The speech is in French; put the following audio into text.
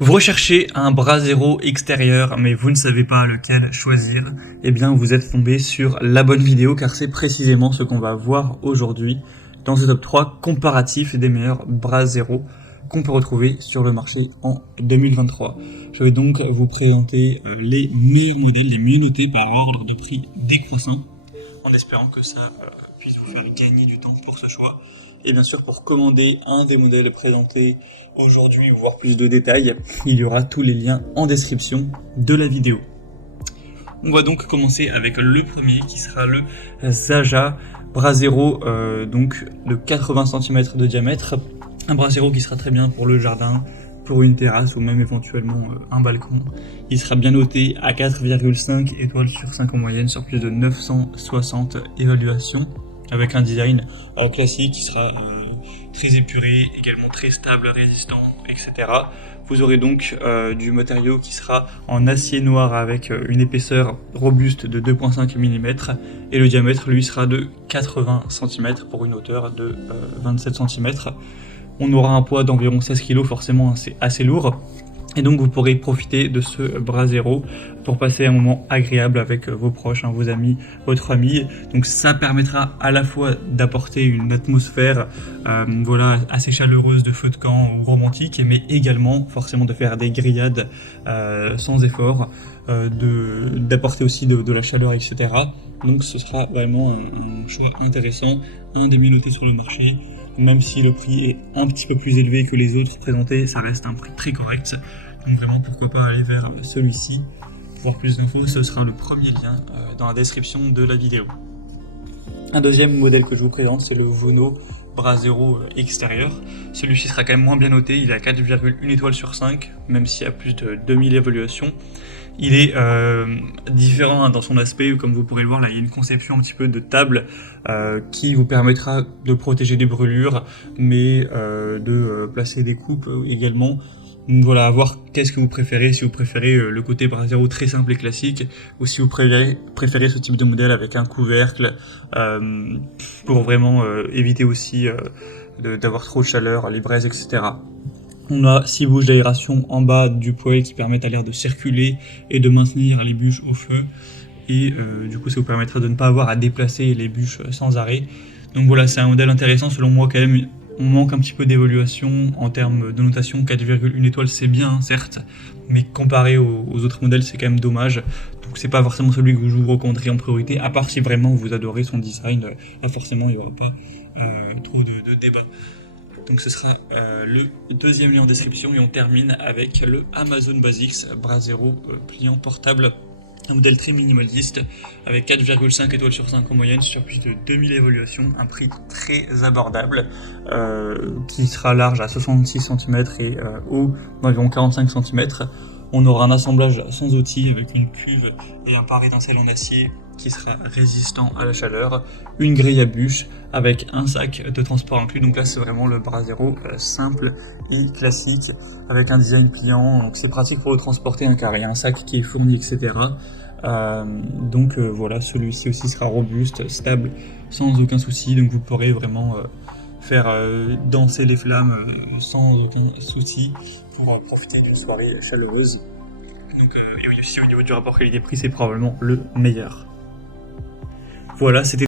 Vous recherchez un bras zéro extérieur, mais vous ne savez pas lequel choisir, eh bien vous êtes tombé sur la bonne vidéo car c'est précisément ce qu'on va voir aujourd'hui dans ce top 3 comparatif des meilleurs bras zéro qu'on peut retrouver sur le marché en 2023. Je vais donc vous présenter les meilleurs modèles, les mieux notés par ordre de prix décroissant, en espérant que ça puisse vous faire gagner du temps pour ce choix. Et bien sûr, pour commander un des modèles présentés aujourd'hui ou voir plus de détails, il y aura tous les liens en description de la vidéo. On va donc commencer avec le premier qui sera le Zaja bras zéro, donc de 80 cm de diamètre. Un bras zéro qui sera très bien pour le jardin, pour une terrasse ou même éventuellement un balcon. Il sera bien noté à 4,5 étoiles sur 5 en moyenne sur plus de 960 évaluations, avec un design classique qui sera très épuré, également très stable, résistant, etc. Vous aurez donc du matériau qui sera en acier noir avec une épaisseur robuste de 2,5 mm et le diamètre lui sera de 80 cm pour une hauteur de 27 cm. On aura un poids d'environ 16 kg, forcément c'est assez lourd. Et donc vous pourrez profiter de ce bras zéro pour passer un moment agréable avec vos proches, vos amis, votre famille. Donc ça permettra à la fois d'apporter une atmosphère voilà, assez chaleureuse de feu de camp ou romantique, mais également forcément de faire des grillades sans effort, d'apporter aussi de la chaleur, etc. Donc ce sera vraiment un choix intéressant, un des mieux notés sur le marché. Même si le prix est un petit peu plus élevé que les autres présentés, ça reste un prix très correct. Donc vraiment, pourquoi pas aller vers celui-ci. Pour voir plus d'infos, ce sera le premier lien dans la description de la vidéo. Un deuxième modèle que je vous présente, c'est le Vono bras zéro extérieur. Celui-ci sera quand même moins bien noté, il est à 4,1 étoiles sur 5, même s'il y a plus de 2000 évaluations. Il est différent dans son aspect, comme vous pourrez le voir, là il y a une conception un petit peu de table qui vous permettra de protéger des brûlures, mais de placer des coupes également. Donc voilà, à voir qu'est-ce que vous préférez, si vous préférez le côté bras zéro très simple et classique, ou si vous préférez ce type de modèle avec un couvercle, pour vraiment éviter aussi d'avoir trop de chaleur, les braises, etc. On a 6 bouches d'aération en bas du poêle qui permettent à l'air de circuler et de maintenir les bûches au feu. Et du coup, ça vous permettra de ne pas avoir à déplacer les bûches sans arrêt. Donc voilà, c'est un modèle intéressant selon moi quand même. On manque un petit peu d'évaluation en termes de notation. 4,1 étoiles, c'est bien, certes, mais comparé aux autres modèles, c'est quand même dommage. Donc c'est pas forcément celui que je vous recommanderais en priorité, à part si vraiment vous adorez son design. Là, forcément, il n'y aura pas trop de débat. Donc ce sera le deuxième lien en description et on termine avec le Amazon Basics bras zéro pliant portable. Un modèle très minimaliste avec 4,5 étoiles sur 5 en moyenne sur plus de 2000 évaluations, un prix très abordable qui sera large à 66 cm et haut d'environ 45 cm. On aura un assemblage sans outils avec une cuve et un pare étincelle en acier qui sera résistant à la chaleur, une grille à bûches avec un sac de transport inclus. Donc là c'est vraiment le bras zéro simple et classique avec un design pliant, donc c'est pratique pour le transporter car il y a un sac qui est fourni, etc. Voilà, celui-ci aussi sera robuste, stable, sans aucun souci, donc vous pourrez vraiment faire danser les flammes sans aucun souci pour en profiter d'une soirée chaleureuse. Donc, et oui, aussi au niveau du rapport qualité-prix, c'est probablement le meilleur. Voilà, c'était